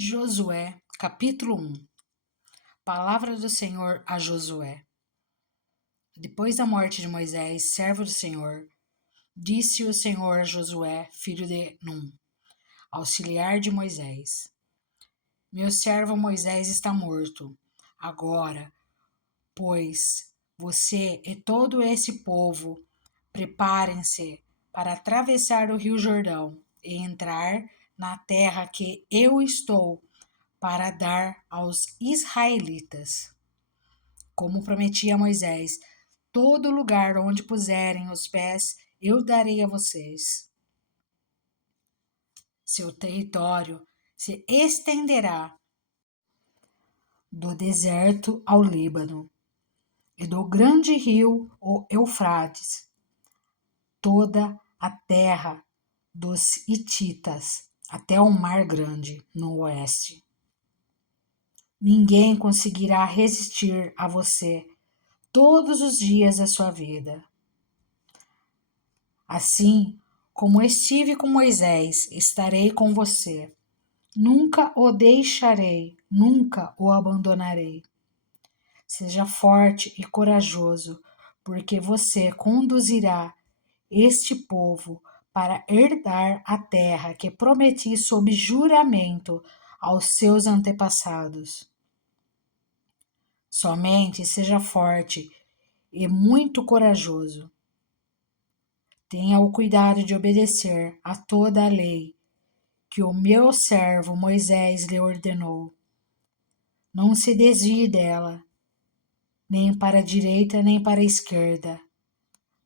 Josué, capítulo 1. Palavra do Senhor a Josué. Depois da morte de Moisés, servo do Senhor, disse o Senhor a Josué, filho de Num, auxiliar de Moisés: Meu servo Moisés está morto. Agora, pois, você e todo esse povo preparem-se para atravessar o rio Jordão e entrar na terra que eu estou para dar aos israelitas. Como prometi a Moisés, todo lugar onde puserem os pés eu darei a vocês. Seu território se estenderá do deserto ao Líbano e do grande rio o Eufrates, toda a terra dos Hititas até o Mar Grande no oeste. Ninguém conseguirá resistir a você todos os dias da sua vida. Assim como estive com Moisés, estarei com você. Nunca o deixarei, nunca o abandonarei. Seja forte e corajoso, porque você conduzirá este povo para herdar a terra que prometi sob juramento aos seus antepassados. Somente seja forte e muito corajoso. Tenha o cuidado de obedecer a toda a lei que o meu servo Moisés lhe ordenou. Não se desvie dela, nem para a direita nem para a esquerda,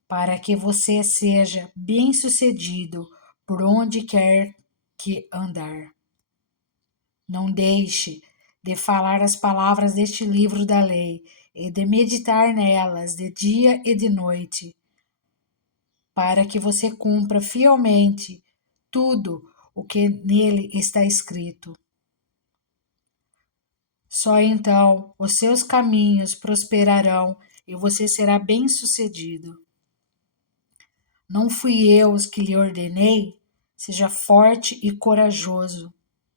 para que você seja bem-sucedido por onde quer que andar. Não deixe de falar as palavras deste livro da lei e de meditar nelas de dia e de noite, para que você cumpra fielmente tudo o que nele está escrito. Só então os seus caminhos prosperarão e você será bem-sucedido. Não fui eu os que lhe ordenei? Seja forte e corajoso.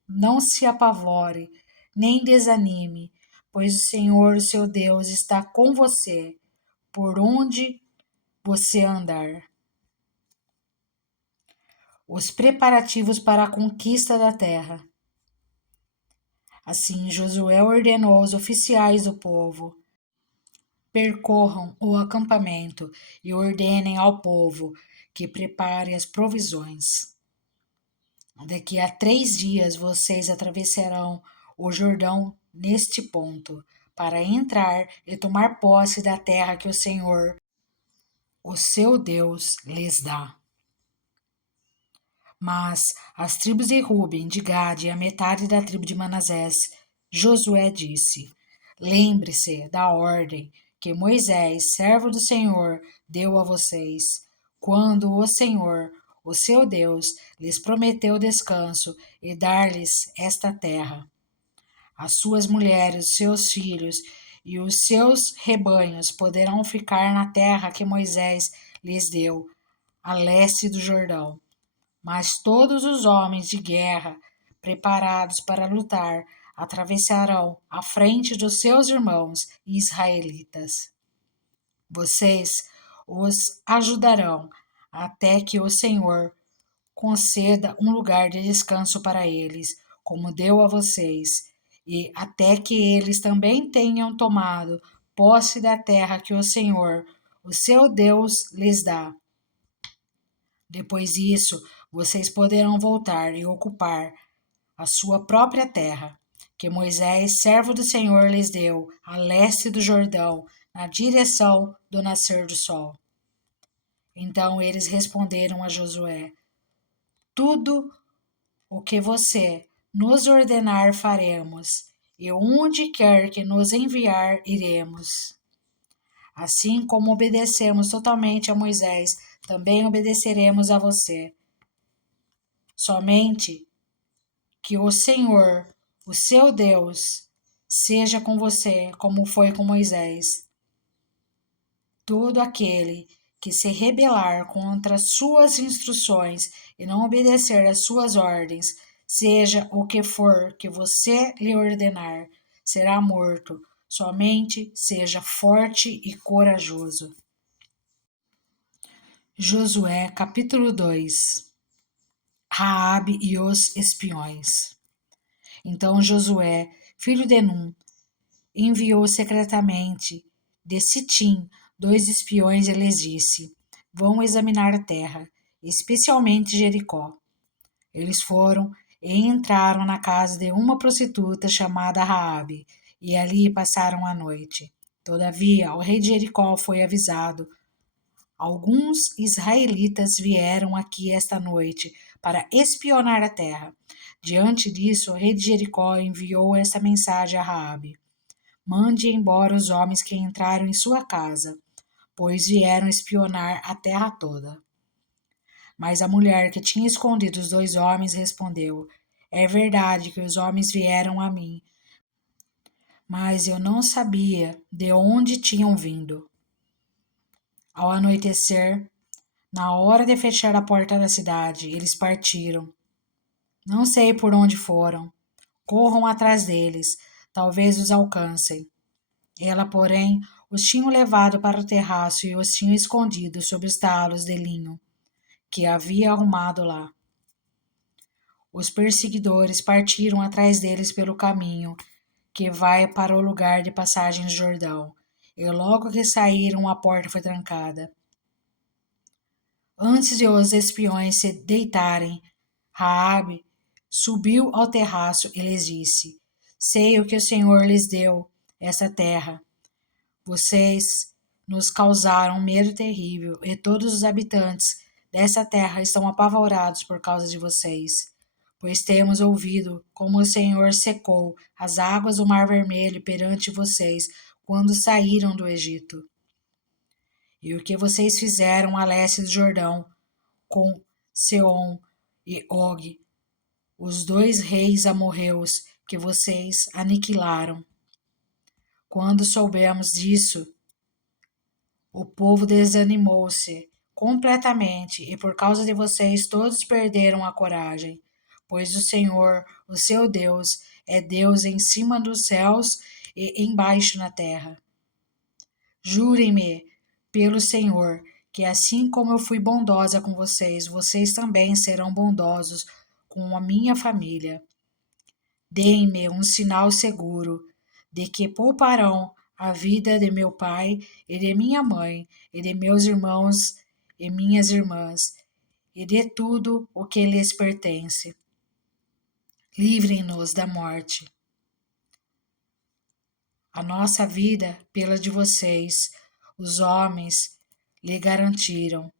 Não se apavore, nem desanime, pois o Senhor, o seu Deus, está com você, por onde você andar. Os preparativos para a conquista da terra. Assim, Josué ordenou aos oficiais do povo: percorram o acampamento e ordenem ao povo que prepare as provisões. Daqui a 3 dias vocês atravessarão o Jordão neste ponto, para entrar e tomar posse da terra que o Senhor, o seu Deus, lhes dá. Mas as tribos de Ruben, de Gade e a metade da tribo de Manassés, Josué disse: Lembre-se da ordem que Moisés, servo do Senhor, deu a vocês, quando o Senhor, o seu Deus, lhes prometeu descanso e dar-lhes esta terra. As suas mulheres, os seus filhos e os seus rebanhos poderão ficar na terra que Moisés lhes deu, a leste do Jordão. Mas todos os homens de guerra, preparados para lutar, atravessarão à frente dos seus irmãos israelitas. Vocês os ajudarão até que o Senhor conceda um lugar de descanso para eles, como deu a vocês, e até que eles também tenham tomado posse da terra que o Senhor, o seu Deus, lhes dá. Depois disso, vocês poderão voltar e ocupar a sua própria terra, que Moisés, servo do Senhor, lhes deu, a leste do Jordão, na direção do nascer do sol. Então eles responderam a Josué: Tudo o que você nos ordenar faremos, e onde quer que nos enviar iremos. Assim como obedecemos totalmente a Moisés, também obedeceremos a você. Somente que o Senhor, o seu Deus, seja com você como foi com Moisés. Todo aquele que se rebelar contra suas instruções e não obedecer às suas ordens seja o que for que você lhe ordenar, será morto. Somente seja forte e corajoso. Josué capítulo 2. Raabe e os espiões. Então Josué, filho de Num, enviou secretamente de Sitim 2 espiões e lhes disse: Vão examinar a terra, especialmente Jericó. Eles foram e entraram na casa de uma prostituta chamada Raabe, e ali passaram a noite. Todavia, o rei de Jericó foi avisado: Alguns israelitas vieram aqui esta noite para espionar a terra. Diante disso, o rei de Jericó enviou essa mensagem a Raabe: Mande embora os homens que entraram em sua casa, pois vieram espionar a terra toda. Mas a mulher que tinha escondido os 2 homens respondeu: É verdade que os homens vieram a mim, mas eu não sabia de onde tinham vindo. Ao anoitecer, na hora de fechar a porta da cidade, eles partiram. Não sei por onde foram. Corram atrás deles, talvez os alcancem. Ela, porém, os tinha levado para o terraço e os tinha escondido sob os talos de linho que havia arrumado lá. Os perseguidores partiram atrás deles pelo caminho que vai para o lugar de passagem do Jordão, e logo que saíram, a porta foi trancada. Antes de os espiões se deitarem, Raabe subiu ao terraço e lhes disse: Sei o que o Senhor lhes deu, essa terra. Vocês nos causaram um medo terrível, e todos os habitantes dessa terra estão apavorados por causa de vocês. Pois temos ouvido como o Senhor secou as águas do Mar Vermelho perante vocês quando saíram do Egito. E o que vocês fizeram a leste do Jordão com Seom e Og, os 2 reis amorreus que vocês aniquilaram. Quando soubemos disso, o povo desanimou-se completamente e por causa de vocês todos perderam a coragem, pois o Senhor, o seu Deus, é Deus em cima dos céus e embaixo na terra. Jurem-me pelo Senhor que assim como eu fui bondosa com vocês, vocês também serão bondosos com a minha família. Deem-me um sinal seguro de que pouparão a vida de meu pai e de minha mãe, e de meus irmãos e minhas irmãs, e de tudo o que lhes pertence. Livrem-nos da morte. A nossa vida pela de vocês, os homens, lhe garantiram.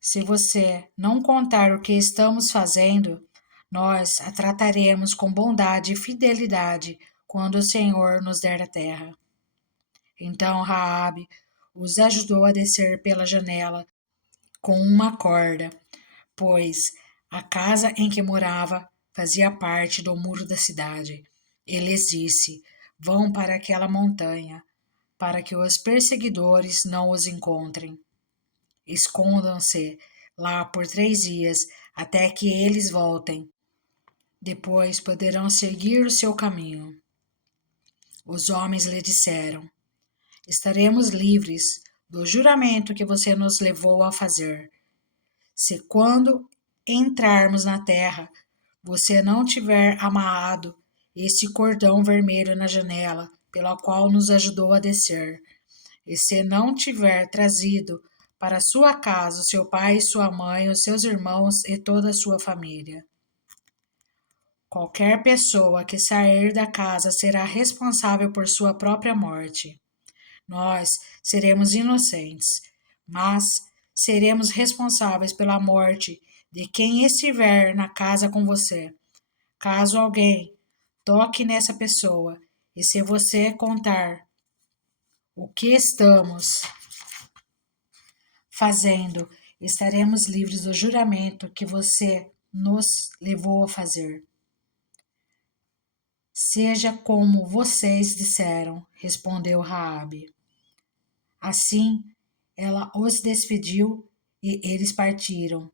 Se você não contar o que estamos fazendo, nós a trataremos com bondade e fidelidade quando o Senhor nos der a terra. Então Raabe os ajudou a descer pela janela com uma corda, pois a casa em que morava fazia parte do muro da cidade. E lhes disse: Vão para aquela montanha, para que os perseguidores não os encontrem. Escondam-se lá por 3 dias, até que eles voltem. Depois poderão seguir o seu caminho. Os homens lhe disseram: Estaremos livres do juramento que você nos levou a fazer. Se quando entrarmos na terra, você não tiver amarrado este cordão vermelho na janela, pela qual nos ajudou a descer, e se não tiver trazido para sua casa o seu pai e sua mãe, os seus irmãos e toda a sua família. Qualquer pessoa que sair da casa será responsável por sua própria morte. Nós seremos inocentes, mas seremos responsáveis pela morte de quem estiver na casa com você. Caso alguém toque nessa pessoa, e se você contar o que estamos fazendo, estaremos livres do juramento que você nos levou a fazer. Seja como vocês disseram, respondeu Raabe. Assim, ela os despediu e eles partiram.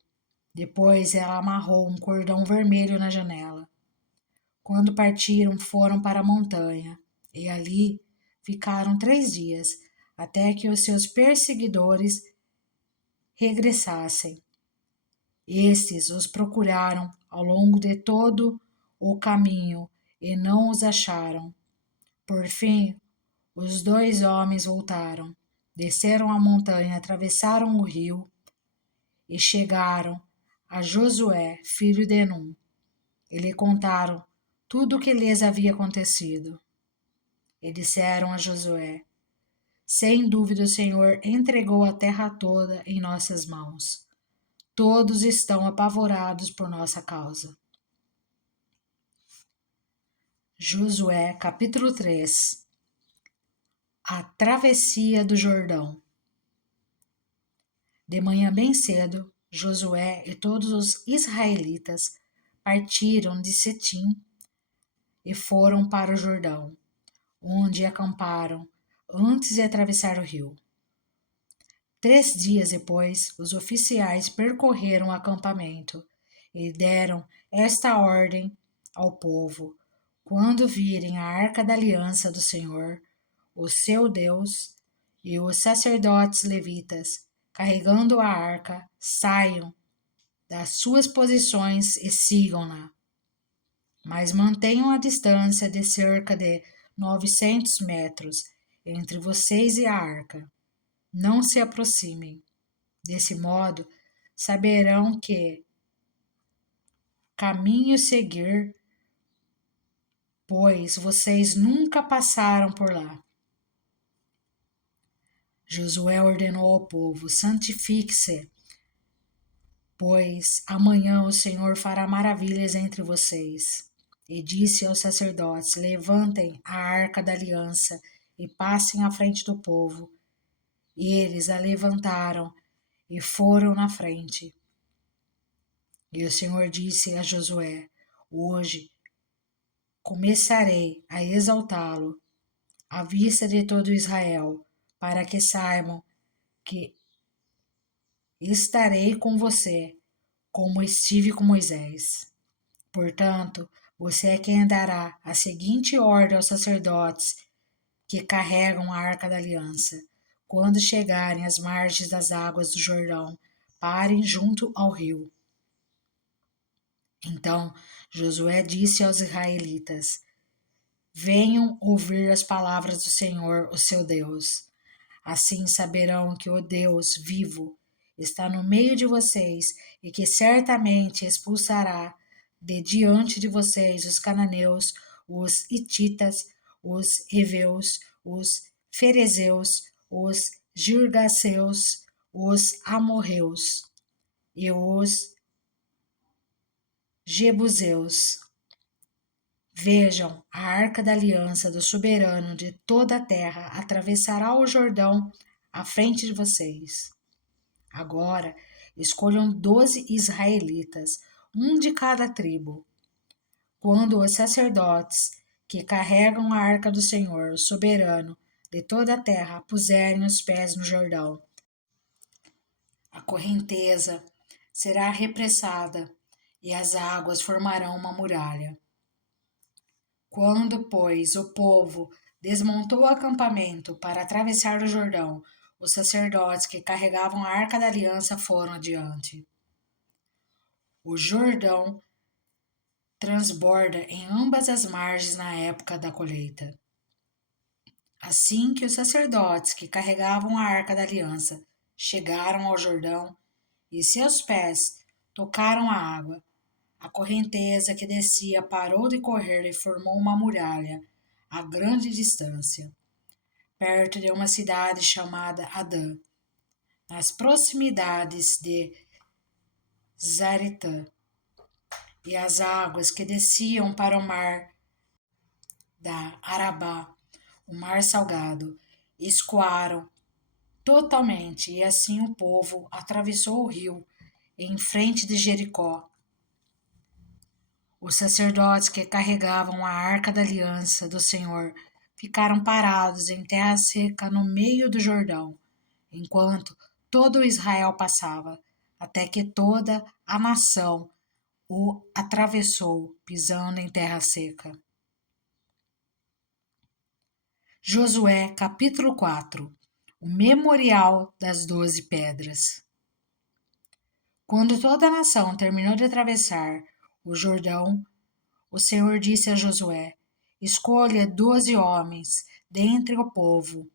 Depois ela amarrou um cordão vermelho na janela. Quando partiram, foram para a montanha, e ali ficaram 3 dias, até que os seus perseguidores regressassem. Estes os procuraram ao longo de todo o caminho e não os acharam. Por fim, os 2 homens voltaram, desceram a montanha, atravessaram o rio e chegaram a Josué, filho de Num, e lhe contaram tudo o que lhes havia acontecido. E disseram a Josué: sem dúvida o Senhor entregou a terra toda em nossas mãos. Todos estão apavorados por nossa causa. Josué, capítulo 3. A travessia do Jordão. De manhã bem cedo, Josué e todos os israelitas partiram de Setim e foram para o Jordão, onde acamparam antes de atravessar o rio. 3 dias depois, os oficiais percorreram o acampamento e deram esta ordem ao povo: quando virem a arca da aliança do Senhor, o seu Deus, e os sacerdotes levitas carregando a arca, saiam das suas posições e sigam-na, mas mantenham a distância de cerca de 900 metros entre vocês e a arca. Não se aproximem. Desse modo, saberão que caminho seguir, pois vocês nunca passaram por lá. Josué ordenou ao povo: santifique-se, pois amanhã o Senhor fará maravilhas entre vocês. E disse aos sacerdotes: levantem a arca da aliança e passem à frente do povo. E eles a levantaram e foram na frente. E o Senhor disse a Josué: hoje começarei a exaltá-lo à vista de todo Israel, para que saibam que estarei com você, como estive com Moisés. Portanto, você é quem dará a seguinte ordem aos sacerdotes que carregam a arca da aliança: quando chegarem às margens das águas do Jordão, parem junto ao rio. Então Josué disse aos israelitas: venham ouvir as palavras do Senhor, o seu Deus. Assim saberão que o Deus vivo está no meio de vocês e que certamente expulsará de diante de vocês os cananeus, os hititas, os heveus, os ferezeus, os girgaceus, os amorreus e os jebuseus. Vejam, a arca da aliança do soberano de toda a terra atravessará o Jordão à frente de vocês. Agora, escolham 12 israelitas, um de cada tribo. Quando os sacerdotes que carregam a arca do Senhor, o soberano de toda a terra, puserem os pés no Jordão, a correnteza será repressada e as águas formarão uma muralha. Quando, pois, o povo desmontou o acampamento para atravessar o Jordão, os sacerdotes que carregavam a arca da aliança foram adiante. O Jordão transborda em ambas as margens na época da colheita. Assim que os sacerdotes que carregavam a arca da aliança chegaram ao Jordão e seus pés tocaram a água, a correnteza que descia parou de correr e formou uma muralha a grande distância, perto de uma cidade chamada Adã, nas proximidades de Zaretã. E as águas que desciam para o mar da Arabá, o mar salgado, escoaram totalmente, e assim o povo atravessou o rio em frente de Jericó. Os sacerdotes que carregavam a arca da aliança do Senhor ficaram parados em terra seca no meio do Jordão, enquanto todo Israel passava. até que toda a nação o atravessou, pisando em terra seca. Josué, capítulo 4. O memorial das 12 pedras. Quando toda a nação terminou de atravessar o Jordão, o Senhor disse a Josué: Escolha 12 homens dentre o povo,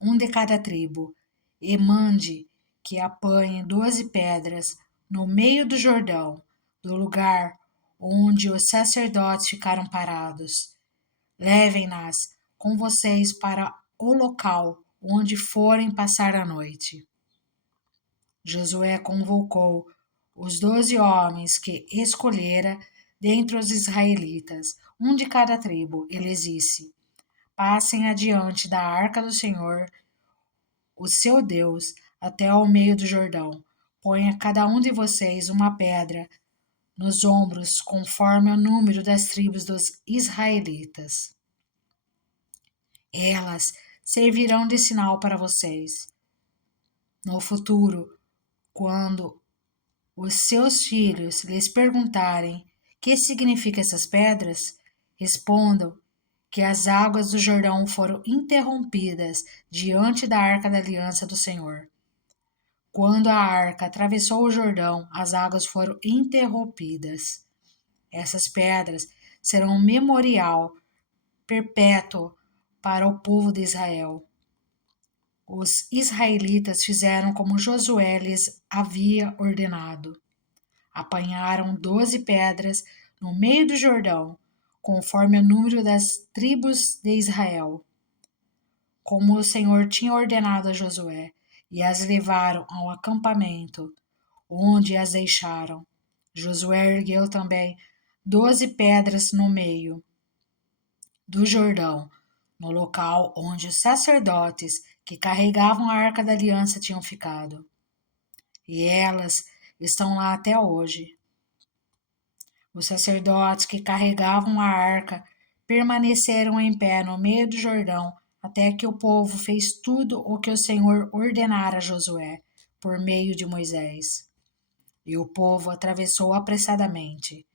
um de cada tribo, e mande que apanhem 12 pedras no meio do Jordão, do lugar onde os sacerdotes ficaram parados. Levem-nas com vocês para o local onde forem passar a noite. Josué convocou os 12 homens que escolhera dentre os israelitas, um de cada tribo. Ele disse: Passem adiante da arca do Senhor, o seu Deus, até ao meio do Jordão. Ponha cada um de vocês uma pedra nos ombros, conforme o número das tribos dos israelitas. Elas servirão de sinal para vocês. No futuro, quando os seus filhos lhes perguntarem que significam essas pedras, respondam que as águas do Jordão foram interrompidas diante da arca da aliança do Senhor. Quando a arca atravessou o Jordão, as águas foram interrompidas. Essas pedras serão um memorial perpétuo para o povo de Israel. Os israelitas fizeram como Josué lhes havia ordenado. Apanharam 12 pedras no meio do Jordão, conforme o número das tribos de Israel, como o Senhor tinha ordenado a Josué, e as levaram ao acampamento, onde as deixaram. Josué ergueu também 12 pedras no meio do Jordão, no local onde os sacerdotes que carregavam a arca da aliança tinham ficado. E elas estão lá até hoje. Os sacerdotes que carregavam a arca permaneceram em pé no meio do Jordão até que o povo fez tudo o que o Senhor ordenara a Josué por meio de Moisés. E o povo atravessou apressadamente.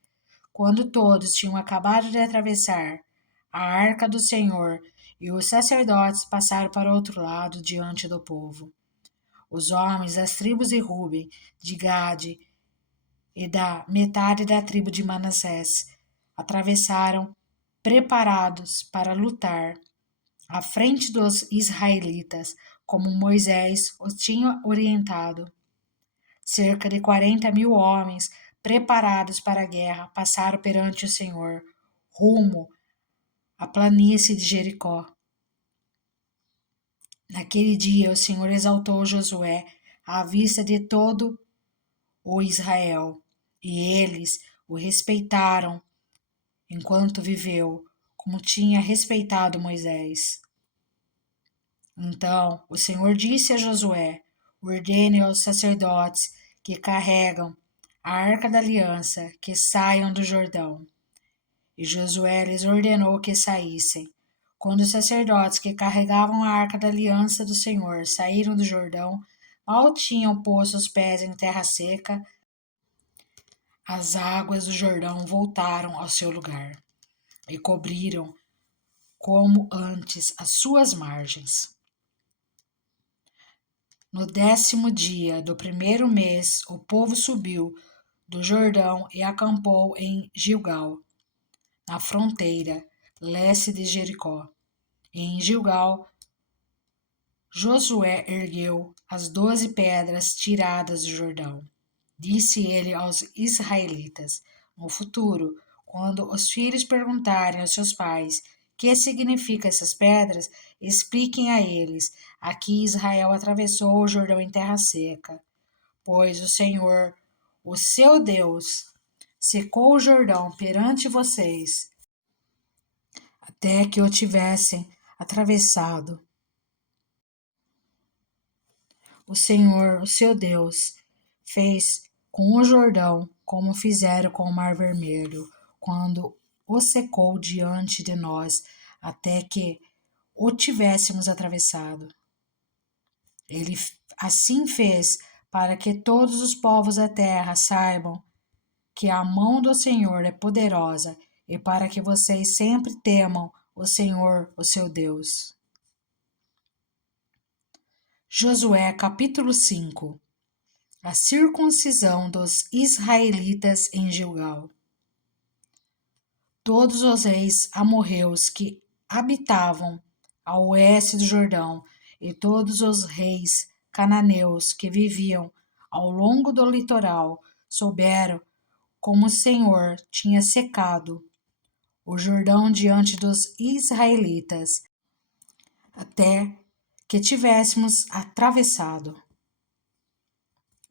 Quando todos tinham acabado de atravessar, a arca do Senhor e os sacerdotes passaram para o outro lado diante do povo. Os homens das tribos de Ruben, de Gade e da metade da tribo de Manassés atravessaram preparados para lutar à frente dos israelitas, como Moisés os tinha orientado. Cerca de 40.000 homens preparados para a guerra passaram perante o Senhor, rumo à planície de Jericó. Naquele dia o Senhor exaltou Josué à vista de todo o Israel, e eles o respeitaram enquanto viveu, como tinha respeitado Moisés. Então o Senhor disse a Josué: ordene aos sacerdotes que carregam a arca da aliança que saiam do Jordão. E Josué lhes ordenou que saíssem. Quando os sacerdotes que carregavam a arca da aliança do Senhor saíram do Jordão, mal tinham posto os pés em terra seca, as águas do Jordão voltaram ao seu lugar e cobriram, como antes, as suas margens. No 10º dia do primeiro mês, o povo subiu do Jordão e acampou em Gilgal, na fronteira leste de Jericó. E em Gilgal, Josué ergueu as 12 pedras tiradas do Jordão. Disse ele aos israelitas: no futuro, quando os filhos perguntarem aos seus pais que significam essas pedras, expliquem a eles: aqui Israel atravessou o Jordão em terra seca, pois o Senhor, o seu Deus, secou o Jordão perante vocês, até que o tivessem atravessado. O Senhor, o seu Deus, fez com o Jordão como fizeram com o Mar Vermelho, quando o secou diante de nós, até que o tivéssemos atravessado. Ele assim fez para que todos os povos da terra saibam que a mão do Senhor é poderosa e para que vocês sempre temam o Senhor, o seu Deus. Josué capítulo 5. A circuncisão dos israelitas em Gilgal. Todos os reis amorreus que habitavam ao oeste do Jordão e todos os reis cananeus que viviam ao longo do litoral souberam como o Senhor tinha secado o Jordão diante dos israelitas, até que tivéssemos atravessado.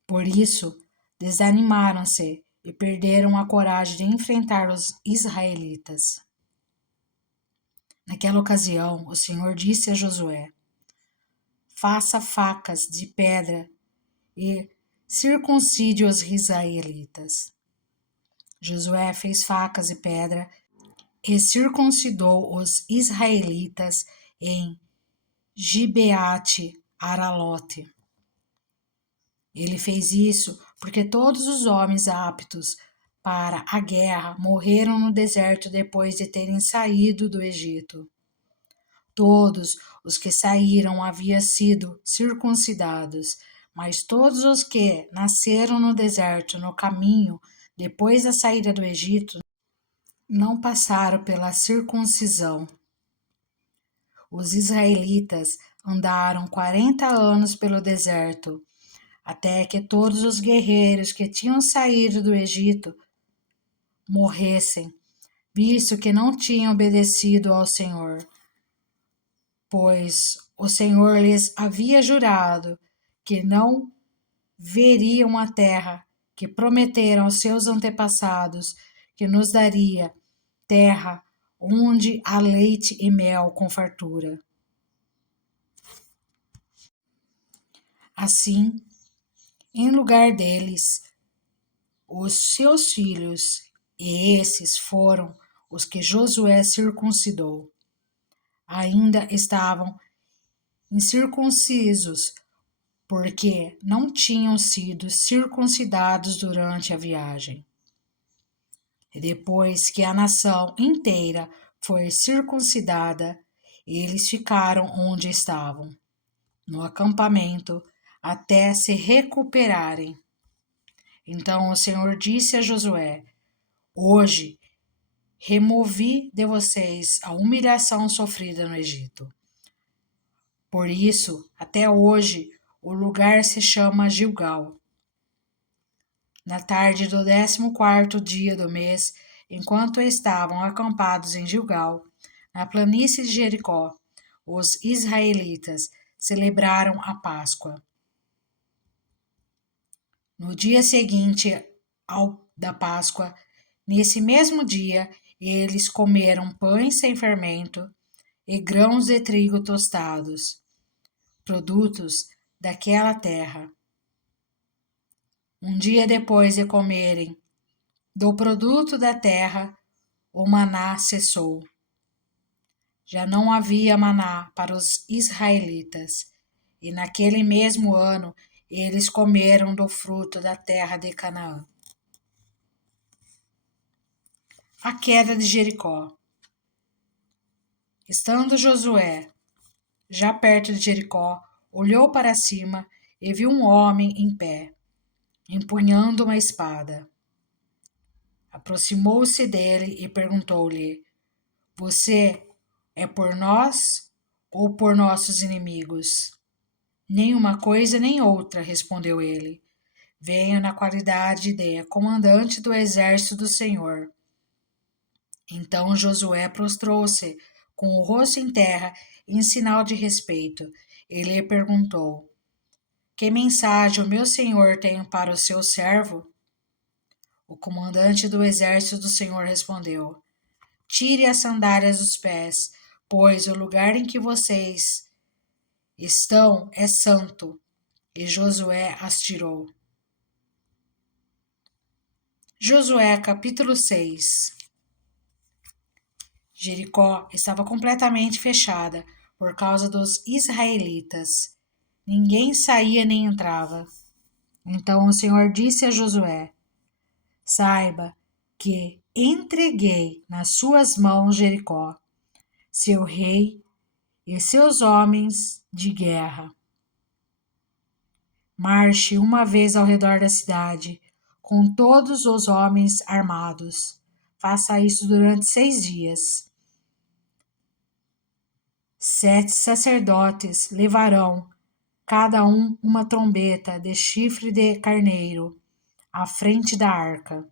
Por isso, desanimaram-se e perderam a coragem de enfrentar os israelitas. Naquela ocasião, o Senhor disse a Josué: faça facas de pedra e circuncide os israelitas. Josué fez facas de pedra e circuncidou os israelitas em Gibeate Aralote. Ele fez isso porque todos os homens aptos para a guerra morreram no deserto depois de terem saído do Egito. Todos os que saíram haviam sido circuncidados, mas todos os que nasceram no deserto no caminho depois da saída do Egito não passaram pela circuncisão. Os israelitas andaram 40 anos pelo deserto, até que todos os guerreiros que tinham saído do Egito morressem, visto que não tinham obedecido ao Senhor, pois o Senhor lhes havia jurado que não veriam a terra que prometeram aos seus antepassados, que nos daria terra onde há leite e mel com fartura. Assim, em lugar deles, os seus filhos, e esses foram os que Josué circuncidou, ainda estavam incircuncisos, porque não tinham sido circuncidados durante a viagem. E depois que a nação inteira foi circuncidada, eles ficaram onde estavam, no acampamento, até se recuperarem. Então o Senhor disse a Josué: hoje removi de vocês a humilhação sofrida no Egito. Por isso, até hoje, o lugar se chama Gilgal. Na tarde do 14º dia do mês, enquanto estavam acampados em Gilgal, na planície de Jericó, os israelitas celebraram a Páscoa. No dia seguinte da Páscoa, nesse mesmo dia, eles comeram pães sem fermento e grãos de trigo tostados, produtos daquela terra. Um dia depois de comerem do produto da terra, o maná cessou. Já não havia maná para os israelitas, e naquele mesmo ano eles comeram do fruto da terra de Canaã. A queda de Jericó. Estando Josué já perto de Jericó, olhou para cima e viu um homem em pé, empunhando uma espada. Aproximou-se dele e perguntou-lhe: você é por nós ou por nossos inimigos? Nem uma coisa nem outra, respondeu ele. Venho na qualidade de comandante do exército do Senhor. Então Josué prostrou-se com o rosto em terra em sinal de respeito. Ele lhe perguntou: que mensagem o meu senhor tem para o seu servo? O comandante do exército do Senhor respondeu: tire as sandálias dos pés, pois o lugar em que vocês estão é santo. E Josué as tirou. Josué capítulo 6. Jericó estava completamente fechada por causa dos israelitas. Ninguém saía nem entrava. Então o Senhor disse a Josué: Saiba que entreguei nas suas mãos Jericó, seu rei e seus homens de guerra. Marche uma vez ao redor da cidade, com todos os homens armados. Faça isso durante 6 dias. 7 sacerdotes levarão, cada um, uma trombeta de chifre de carneiro, à frente da arca.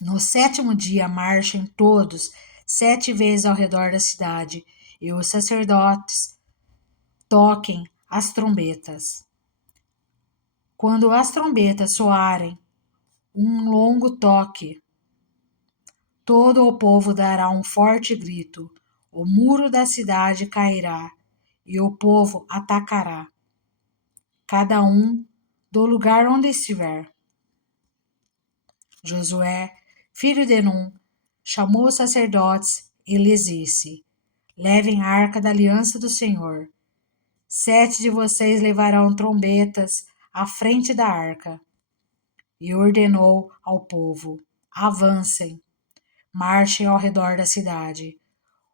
No 7º dia, marchem todos 7 vezes ao redor da cidade, e os sacerdotes toquem as trombetas. Quando as trombetas soarem um longo toque, todo o povo dará um forte grito, o muro da cidade cairá e o povo atacará, cada um do lugar onde estiver. Josué, filho de Num, chamou os sacerdotes e lhes disse: Levem a arca da aliança do Senhor. 7 de vocês levarão trombetas à frente da arca. E ordenou ao povo: Avancem, marchem ao redor da cidade.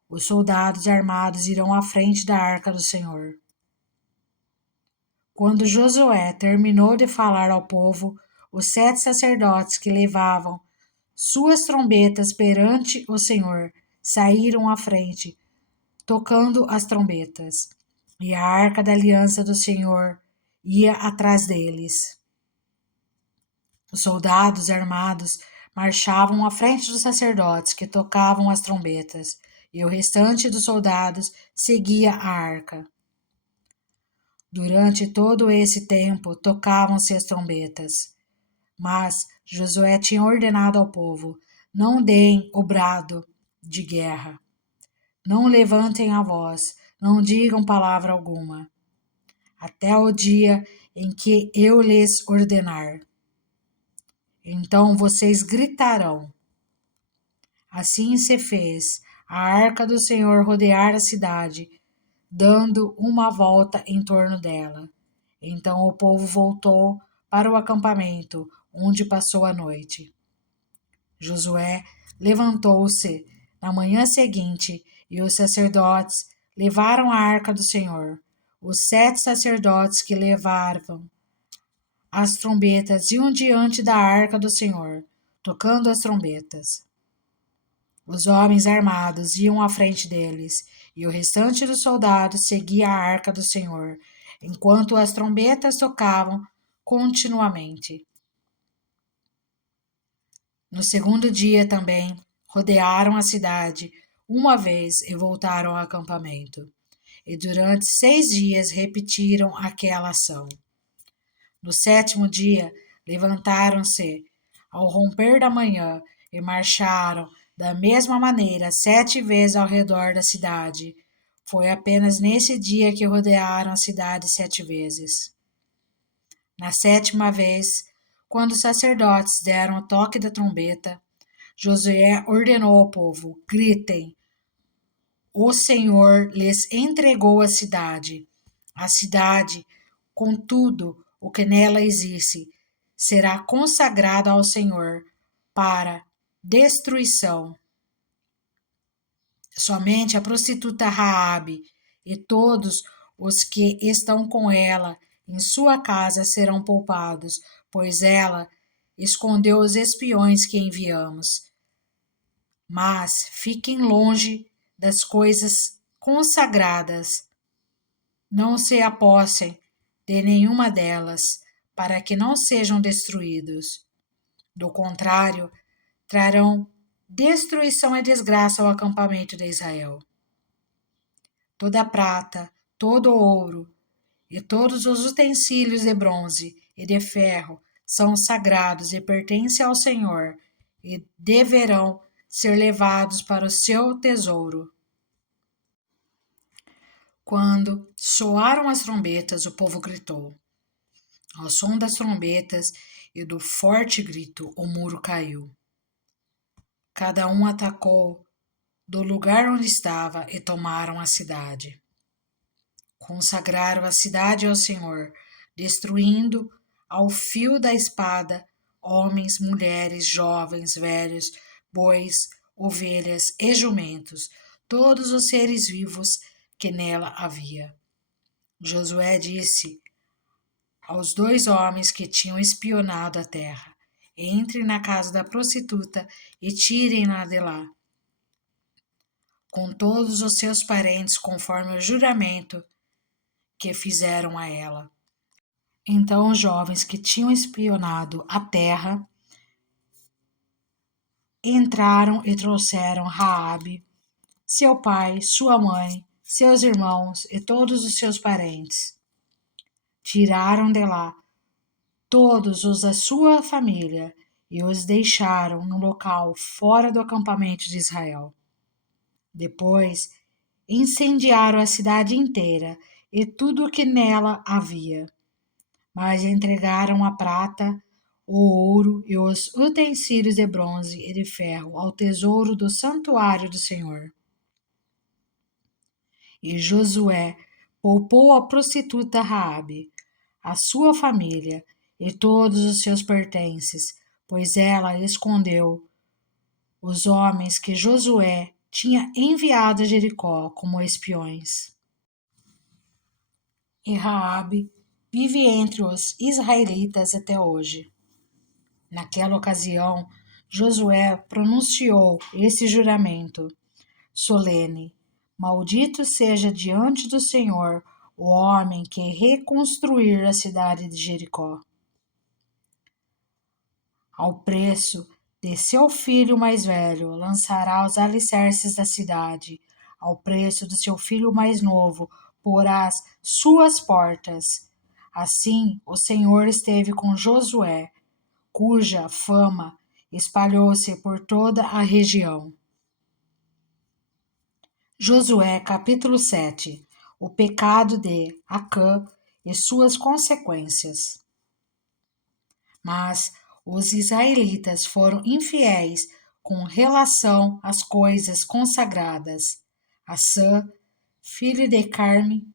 Os soldados armados irão à frente da arca do Senhor. Quando Josué terminou de falar ao povo, os 7 sacerdotes que levavam suas trombetas perante o Senhor saíram à frente, tocando as trombetas, e a arca da aliança do Senhor ia atrás deles. Os soldados armados marchavam à frente dos sacerdotes que tocavam as trombetas, e o restante dos soldados seguia a arca. Durante todo esse tempo tocavam-se as trombetas. Mas Josué tinha ordenado ao povo: não deem o brado de guerra, não levantem a voz, não digam palavra alguma, até o dia em que eu lhes ordenar. Então vocês gritarão. Assim se fez a arca do Senhor rodear a cidade, dando uma volta em torno dela. Então o povo voltou para o acampamento, onde passou a noite. Josué levantou-se na manhã seguinte, e os sacerdotes levaram a arca do Senhor. Os 7 sacerdotes que levavam as trombetas iam diante da arca do Senhor, tocando as trombetas. Os homens armados iam à frente deles, e o restante dos soldados seguia a arca do Senhor, enquanto as trombetas tocavam continuamente. No 2º dia também, rodearam a cidade uma vez e voltaram ao acampamento. E durante 6 dias repetiram aquela ação. No 7º dia, levantaram-se ao romper da manhã e marcharam da mesma maneira 7 vezes ao redor da cidade. Foi apenas nesse dia que rodearam a cidade 7 vezes. Na 7ª vez, quando os sacerdotes deram o toque da trombeta, Josué ordenou ao povo: gritem, o Senhor lhes entregou a cidade. A cidade, com tudo o que nela existe, será consagrada ao Senhor para destruição. Somente a prostituta Raabe e todos os que estão com ela em sua casa serão poupados, pois ela escondeu os espiões que enviamos. Mas fiquem longe das coisas consagradas. Não se apossem de nenhuma delas, para que não sejam destruídos. Do contrário, trarão destruição e desgraça ao acampamento de Israel. Toda a prata, todo o ouro e todos os utensílios de bronze e de ferro são sagrados e pertencem ao Senhor e deverão ser levados para o seu tesouro. Quando soaram as trombetas, o povo gritou. Ao som das trombetas e do forte grito, o muro caiu. Cada um atacou do lugar onde estava e tomaram a cidade. Consagraram a cidade ao Senhor, destruindo ao fio da espada, homens, mulheres, jovens, velhos, bois, ovelhas e jumentos, todos os seres vivos que nela havia. Josué disse aos 2 homens que tinham espionado a terra: entrem na casa da prostituta e tirem-na de lá, com todos os seus parentes, conforme o juramento que fizeram a ela. Então os jovens que tinham espionado a terra entraram e trouxeram Raabe, seu pai, sua mãe, seus irmãos e todos os seus parentes. Tiraram de lá todos os da sua família e os deixaram no local fora do acampamento de Israel. Depois incendiaram a cidade inteira e tudo o que nela havia, mas entregaram a prata, o ouro e os utensílios de bronze e de ferro ao tesouro do santuário do Senhor. E Josué poupou a prostituta Raabe, a sua família e todos os seus pertences, pois ela escondeu os homens que Josué tinha enviado a Jericó como espiões. E Raabe vive entre os israelitas até hoje. Naquela ocasião, Josué pronunciou esse juramento solene: maldito seja diante do Senhor o homem que reconstruir a cidade de Jericó. Ao preço de seu filho mais velho, lançará os alicerces da cidade. Ao preço do seu filho mais novo, porás suas portas. Assim, o Senhor esteve com Josué, cuja fama espalhou-se por toda a região. Josué capítulo 7. O pecado de Acã e suas consequências. Mas os israelitas foram infiéis com relação às coisas consagradas. Assã, filho de Carme,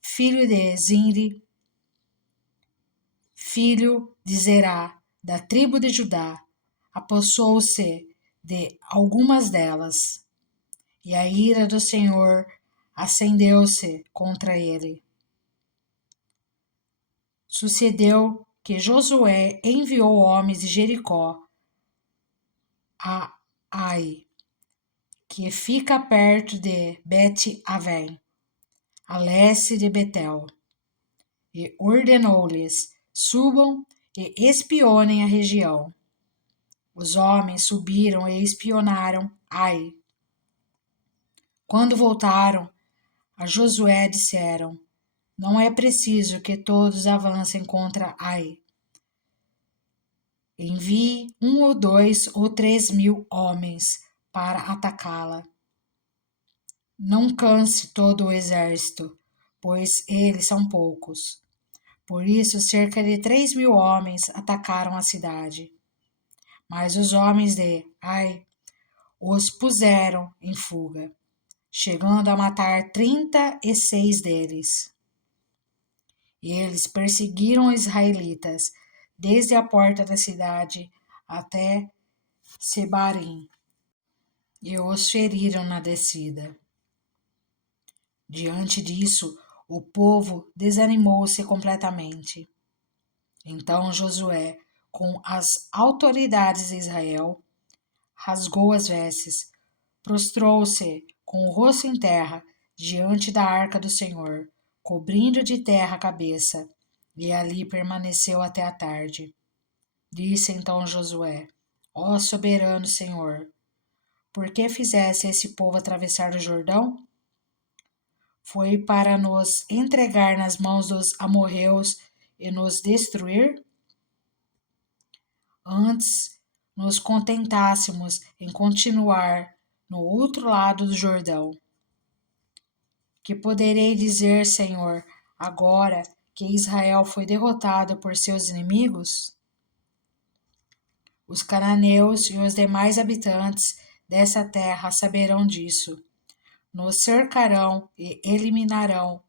filho de Zinri, filho de Zerá, da tribo de Judá, apossou-se de algumas delas, e a ira do Senhor acendeu-se contra ele. Sucedeu que Josué enviou homens de Jericó a Ai, que fica perto de Bet-Avém, a leste de Betel, e ordenou-lhes: subam e espionem a região. Os homens subiram e espionaram Ai. Quando voltaram a Josué, disseram: não é preciso que todos avancem contra Ai. Envie 1 ou 2 ou 3 mil homens para atacá-la. Não canse todo o exército, pois eles são poucos. Por isso, cerca de 3 mil homens atacaram a cidade. Mas os homens de Ai os puseram em fuga, chegando a matar 36 deles. E eles perseguiram os israelitas desde a porta da cidade até Sebarim, e os feriram na descida. Diante disso, o povo desanimou-se completamente. Então Josué, com as autoridades de Israel, rasgou as vestes, prostrou-se com o rosto em terra diante da arca do Senhor, cobrindo de terra a cabeça, e ali permaneceu até a tarde. Disse então Josué: ó soberano Senhor, por que fizesse esse povo atravessar o Jordão? Foi para nos entregar nas mãos dos amorreus e nos destruir? Antes nos contentássemos em continuar no outro lado do Jordão. Que poderei dizer, Senhor, agora que Israel foi derrotado por seus inimigos? Os cananeus e os demais habitantes dessa terra saberão disso. Nos cercarão e eliminarão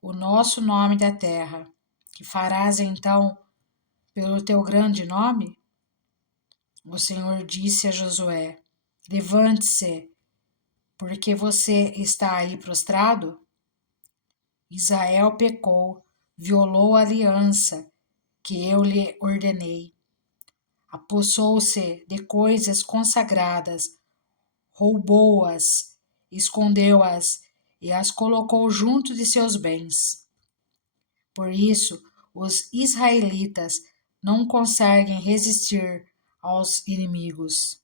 o nosso nome da terra. Que farás então pelo teu grande nome? O Senhor disse a Josué: Levante-se, porque você está aí prostrado? Israel pecou, violou a aliança que eu lhe ordenei. Apossou-se de coisas consagradas, roubou-as, escondeu-as e as colocou junto de seus bens. Por isso, os israelitas não conseguem resistir aos inimigos.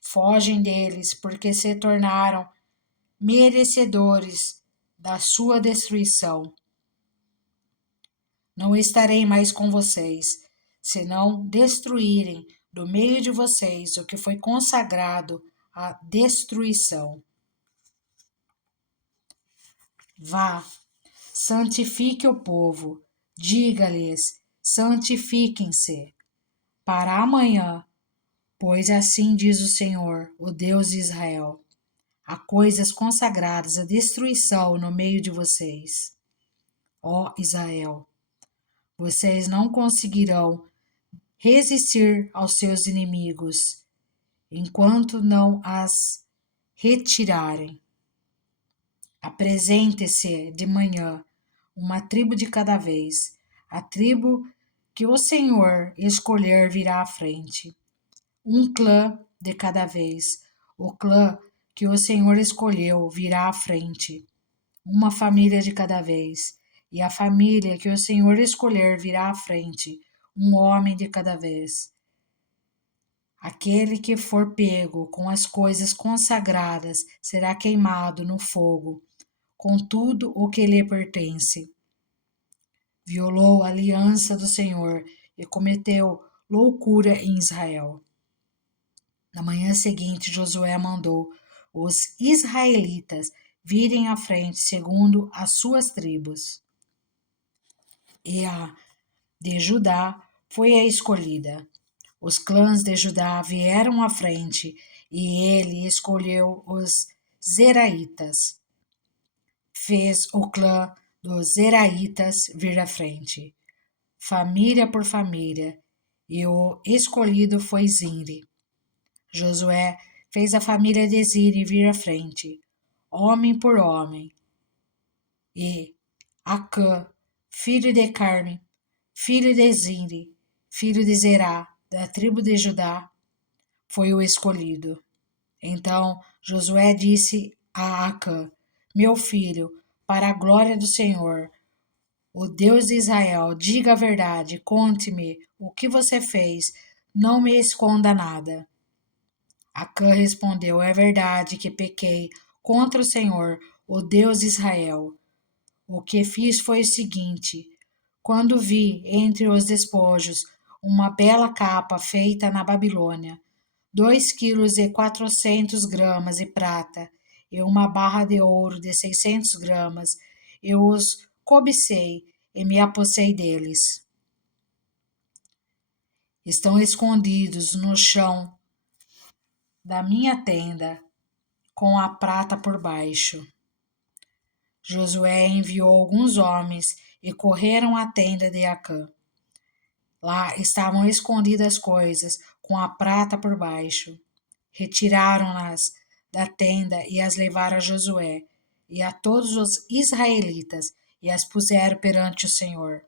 Fogem deles porque se tornaram merecedores da sua destruição. Não estarei mais com vocês, se não destruírem do meio de vocês o que foi consagrado à destruição. Vá, santifique o povo, diga-lhes, santifiquem-se para amanhã, pois assim diz o Senhor, o Deus de Israel: há coisas consagradas à destruição no meio de vocês. Ó Israel, vocês não conseguirão resistir aos seus inimigos enquanto não as retirarem. Apresente-se de manhã, uma tribo de cada vez. A tribo que o Senhor escolher virá à frente. Um clã de cada vez. O clã que o Senhor escolheu virá à frente. Uma família de cada vez. E a família que o Senhor escolher virá à frente. Um homem de cada vez. Aquele que for pego com as coisas consagradas será queimado no fogo, com tudo o que lhe pertence. Violou a aliança do Senhor e cometeu loucura em Israel. Na manhã seguinte, Josué mandou os israelitas virem à frente segundo as suas tribos. E a de Judá foi a escolhida. Os clãs de Judá vieram à frente e ele escolheu os Zeraitas. Fez o clã dos Zeraitas vir à frente, família por família, e o escolhido foi Zinri. Josué fez a família de Zinri vir à frente, homem por homem, e Acã, filho de Carme, filho de Zinri, filho de Zerá, da tribo de Judá, foi o escolhido. Então Josué disse a Acã: Meu filho, para a glória do Senhor, o Deus de Israel, diga a verdade, conte-me o que você fez, não me esconda nada. Acã respondeu: É verdade que pequei contra o Senhor, o Deus de Israel. O que fiz foi o seguinte: quando vi entre os despojos uma bela capa feita na Babilônia, 2,4 kg de prata e uma barra de ouro de 600 gramas, eu os cobicei e me apossei deles. Estão escondidos no chão da minha tenda, com a prata por baixo. Josué enviou alguns homens e correram à tenda de Acã. Lá estavam escondidas as coisas, com a prata por baixo. Retiraram-nas da tenda e as levaram a Josué e a todos os israelitas e as puseram perante o Senhor.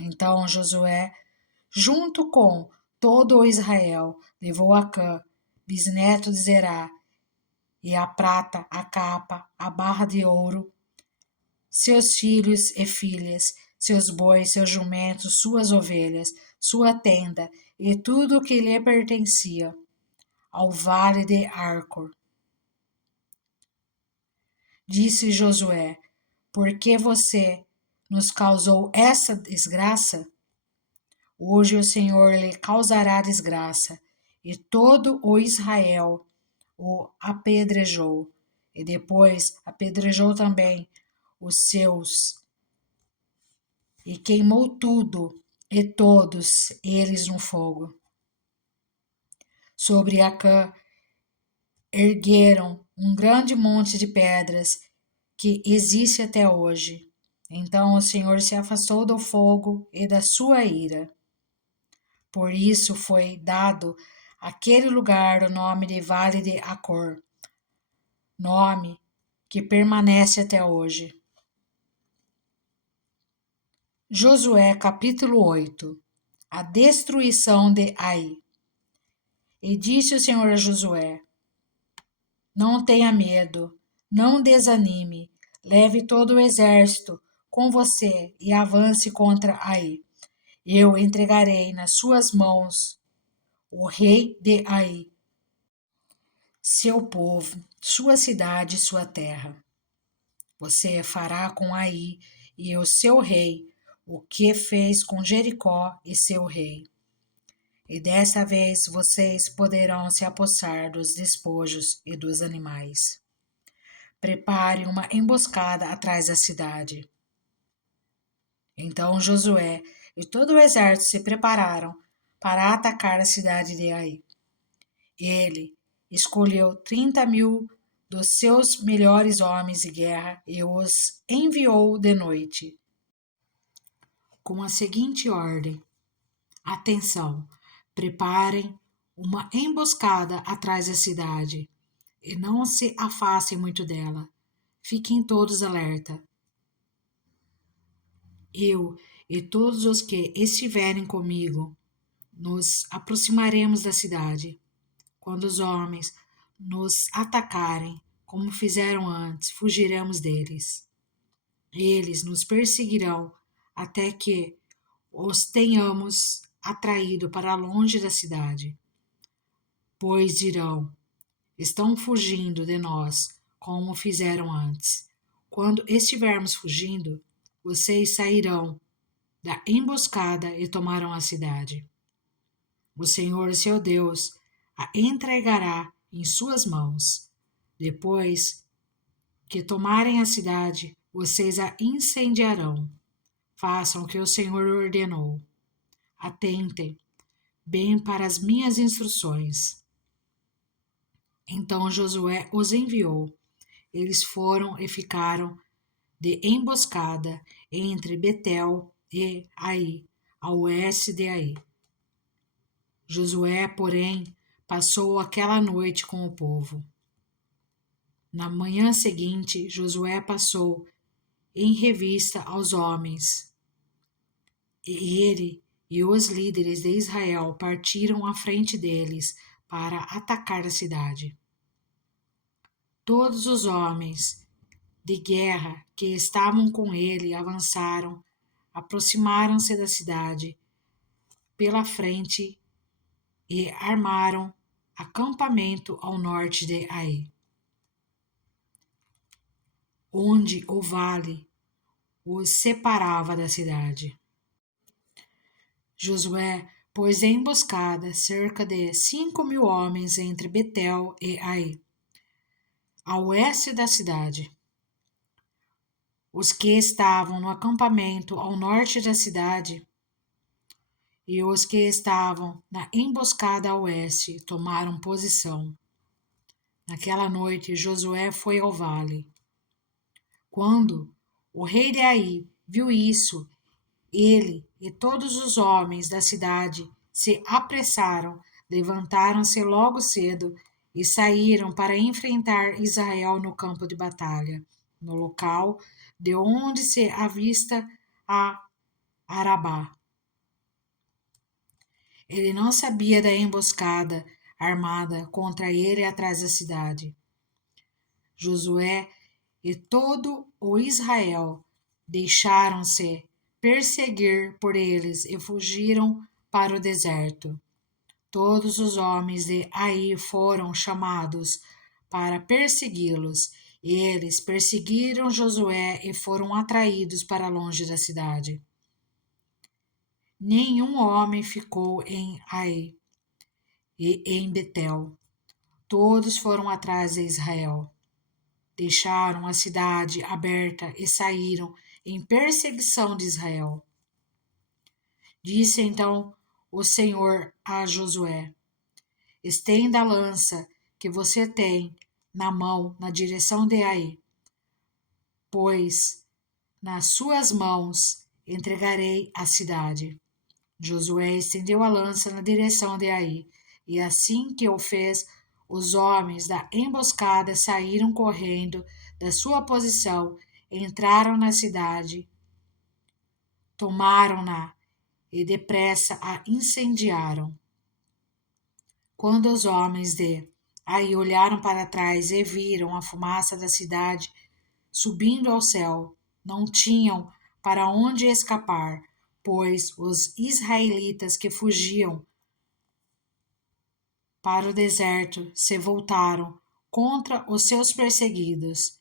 Então Josué, junto com todo o Israel, levou Acã, bisneto de Zerá, e a prata, a capa, a barra de ouro, seus filhos e filhas, seus bois, seus jumentos, suas ovelhas, sua tenda e tudo o que lhe pertencia, ao vale de Arcor. Disse Josué: Por que você nos causou essa desgraça? Hoje o Senhor lhe causará desgraça, e todo o Israel o apedrejou, e depois apedrejou também os seus, e queimou tudo e todos eles no fogo. Sobre Acã ergueram um grande monte de pedras que existe até hoje. Então o Senhor se afastou do fogo e da sua ira. Por isso foi dado àquele lugar o nome de Vale de Acor, nome que permanece até hoje. Josué capítulo 8. A destruição de Ai. E disse o Senhor a Josué: Não tenha medo, não desanime, leve todo o exército com você e avance contra Ai. Eu entregarei nas suas mãos o rei de Ai, seu povo, sua cidade e sua terra. Você fará com Ai e o seu rei o que fez com Jericó e seu rei. E desta vez vocês poderão se apossar dos despojos e dos animais. Prepare uma emboscada atrás da cidade. Então Josué e todo o exército se prepararam para atacar a cidade de Ai. Ele escolheu 30.000 dos seus melhores homens de guerra e os enviou de noite, com a seguinte ordem: Atenção, preparem uma emboscada atrás da cidade e não se afastem muito dela. Fiquem todos alerta. Eu e todos os que estiverem comigo nos aproximaremos da cidade. Quando os homens nos atacarem, como fizeram antes, fugiremos deles. Eles nos perseguirão até que os tenhamos atraído para longe da cidade. Pois dirão: estão fugindo de nós, como fizeram antes. Quando estivermos fugindo, vocês sairão da emboscada e tomarão a cidade. O Senhor, seu Deus, a entregará em suas mãos. Depois que tomarem a cidade, vocês a incendiarão. Façam o que o Senhor ordenou. Atentem bem para as minhas instruções. Então Josué os enviou. Eles foram e ficaram de emboscada entre Betel e Ai, a oeste de Ai. Josué, porém, passou aquela noite com o povo. Na manhã seguinte, Josué passou em revista aos homens, e ele e os líderes de Israel partiram à frente deles para atacar a cidade. Todos os homens de guerra que estavam com ele avançaram, aproximaram-se da cidade pela frente e armaram acampamento ao norte de Ai, onde o vale os separava da cidade. Josué pôs em emboscada cerca de 5.000 homens entre Betel e Ai, a oeste da cidade. Os que estavam no acampamento ao norte da cidade e os que estavam na emboscada a oeste tomaram posição. Naquela noite, Josué foi ao vale. Quando o rei de Ai viu isso, ele e todos os homens da cidade se apressaram, levantaram-se logo cedo e saíram para enfrentar Israel no campo de batalha, no local de onde se avista a Arabá. Ele não sabia da emboscada armada contra ele atrás da cidade. Josué e todo o Israel deixaram-se perseguir por eles e fugiram para o deserto. Todos os homens de Ai foram chamados para persegui-los. Eles perseguiram Josué e foram atraídos para longe da cidade. Nenhum homem ficou em Ai e em Betel. Todos foram atrás de Israel. Deixaram a cidade aberta e saíram em perseguição de Israel. Disse então o Senhor a Josué: estenda a lança que você tem na mão na direção de Ai, pois nas suas mãos entregarei a cidade. Josué estendeu a lança na direção de Ai, e assim que o fez, os homens da emboscada saíram correndo da sua posição, entraram na cidade, tomaram-na e depressa a incendiaram. Quando os homens de Ai olharam para trás e viram a fumaça da cidade subindo ao céu, não tinham para onde escapar, pois os israelitas que fugiam para o deserto se voltaram contra os seus perseguidos.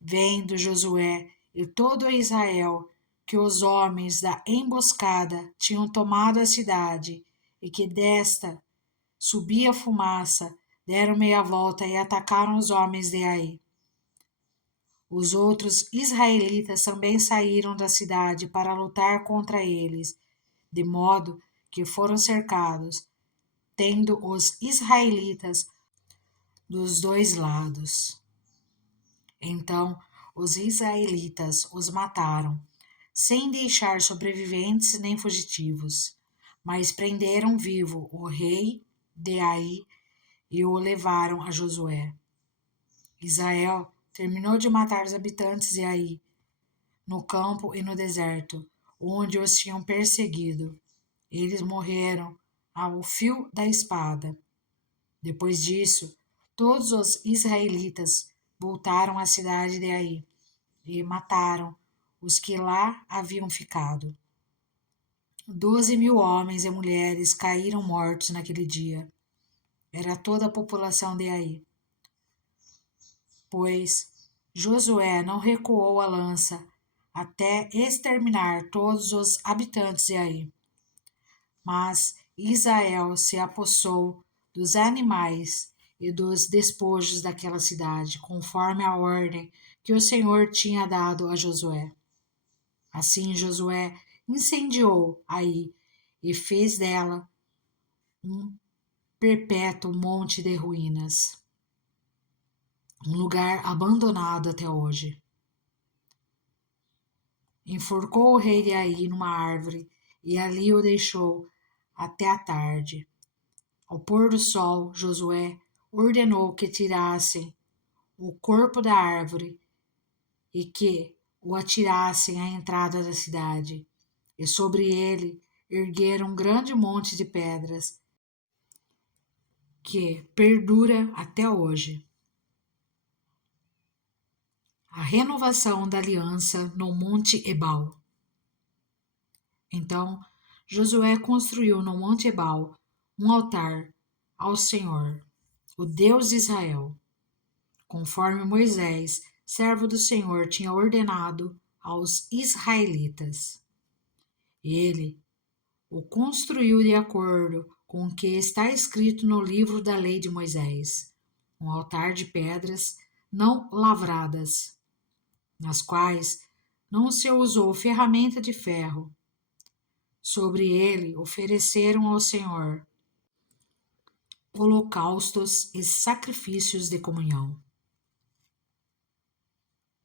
Vendo Josué e todo Israel que os homens da emboscada tinham tomado a cidade e que desta subia fumaça, deram meia volta e atacaram os homens de Ai. Os outros israelitas também saíram da cidade para lutar contra eles, de modo que foram cercados, tendo os israelitas dos dois lados. Então os israelitas os mataram, sem deixar sobreviventes nem fugitivos, mas prenderam vivo o rei de Ai e o levaram a Josué. Israel terminou de matar os habitantes de Ai, no campo e no deserto, onde os tinham perseguido. Eles morreram ao fio da espada. Depois disso, todos os israelitas voltaram à cidade de Ai e mataram os que lá haviam ficado. 12.000 homens e mulheres caíram mortos naquele dia. Era toda a população de Ai. Pois Josué não recuou a lança até exterminar todos os habitantes de Ai. Mas Israel se apossou dos animais e dos despojos daquela cidade, conforme a ordem que o Senhor tinha dado a Josué. Assim Josué incendiou Ai e fez dela um perpétuo monte de ruínas, um lugar abandonado até hoje. Enforcou o rei de Ai numa árvore e ali o deixou até a tarde. Ao pôr do sol, Josué ordenou que tirassem o corpo da árvore e que o atirassem à entrada da cidade. E sobre ele ergueram um grande monte de pedras que perdura até hoje. A renovação da aliança no Monte Ebal. Então, Josué construiu no Monte Ebal um altar ao Senhor, o Deus de Israel, conforme Moisés, servo do Senhor, tinha ordenado aos israelitas. Ele o construiu de acordo com o que está escrito no livro da lei de Moisés, um altar de pedras não lavradas, nas quais não se usou ferramenta de ferro. Sobre ele ofereceram ao Senhor holocaustos e sacrifícios de comunhão.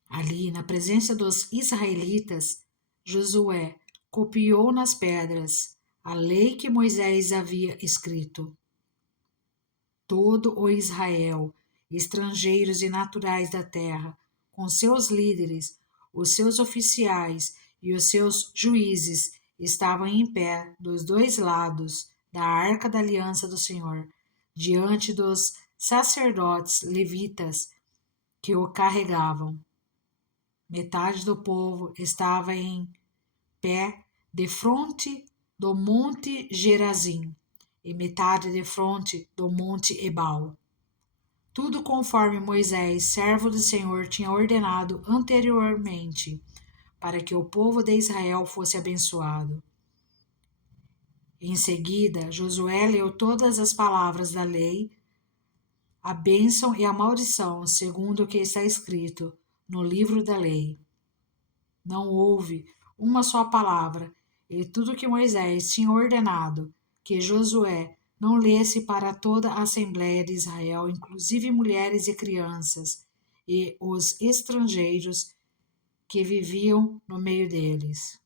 Ali, na presença dos israelitas, Josué copiou nas pedras a lei que Moisés havia escrito. Todo o Israel, estrangeiros e naturais da terra, com seus líderes, os seus oficiais e os seus juízes, estavam em pé dos dois lados da arca da aliança do Senhor, diante dos sacerdotes levitas que o carregavam. Metade do povo estava em pé defronte do monte Gerazim e metade defronte do monte Ebal. Tudo conforme Moisés, servo do Senhor, tinha ordenado anteriormente, para que o povo de Israel fosse abençoado. Em seguida, Josué leu todas as palavras da lei, a bênção e a maldição, segundo o que está escrito no livro da lei. Não houve uma só palavra, e tudo que Moisés tinha ordenado que Josué não lesse para toda a Assembleia de Israel, inclusive mulheres e crianças, e os estrangeiros que viviam no meio deles.